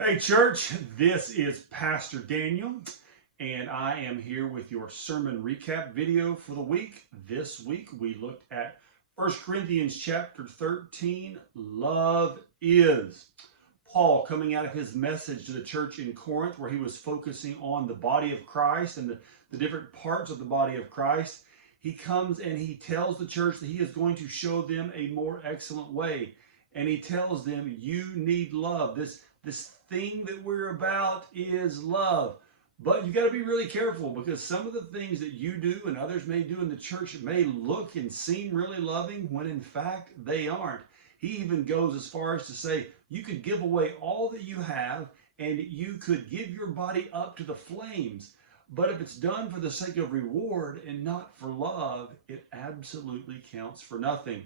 Hey, church, this is Pastor Daniel, and I am here with your sermon recap video for the week. This week, we looked at 1 Corinthians chapter 13, Love Is. Paul, coming out of his message to the church in Corinth, where he was focusing on the body of Christ and the different parts of the body of Christ, he comes and he tells the church that he is going to show them a more excellent way. And he tells them, you need love. This thing that we're about is love. But you got to be really careful, because some of the things that you do and others may do in the church may look and seem really loving when in fact they aren't. He even goes as far as to say you could give away all that you have and you could give your body up to the flames. But if it's done for the sake of reward and not for love, it absolutely counts for nothing.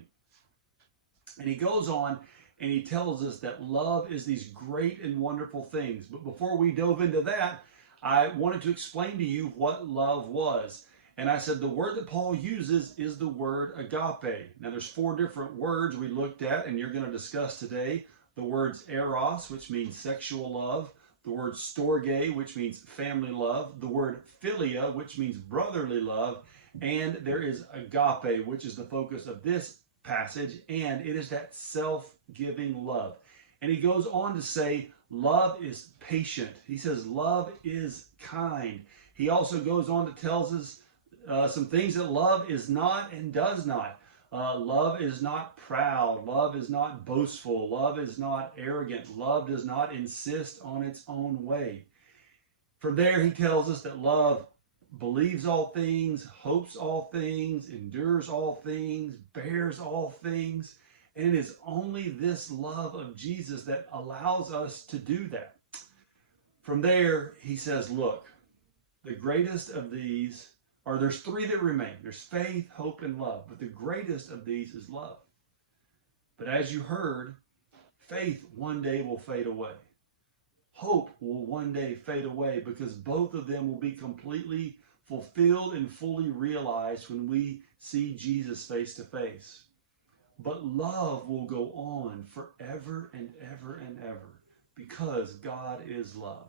And he goes on and he tells us that love is these great and wonderful things. But before we dove into that, I wanted to explain to you what love was. And I said the word that Paul uses is the word agape. Now there's four different words we looked at and you're going to discuss today. The words eros, which means sexual love. The word storge, which means family love. The word philia, which means brotherly love. And there is agape, which is the focus of this passage, and it is that self-giving love. And he goes on to say love is patient. He says love is kind. He also goes on to tells us some things that love is not and does not. Love is not proud. Love is not boastful. Love is not arrogant. Love does not insist on its own way. From there, he tells us that love believes all things, hopes all things, endures all things, bears all things. And it is only this love of Jesus that allows us to do that. From there, he says, look, the greatest of these, or there's three that remain. There's faith, hope, and love. But the greatest of these is love. But as you heard, faith one day will fade away. Hope will one day fade away, because both of them will be completely fulfilled and fully realized when we see Jesus face to face. But love will go on forever and ever and ever, because God is love.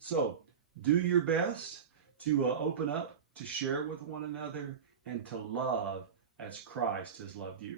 So do your best to open up, to share with one another, and to love as Christ has loved you.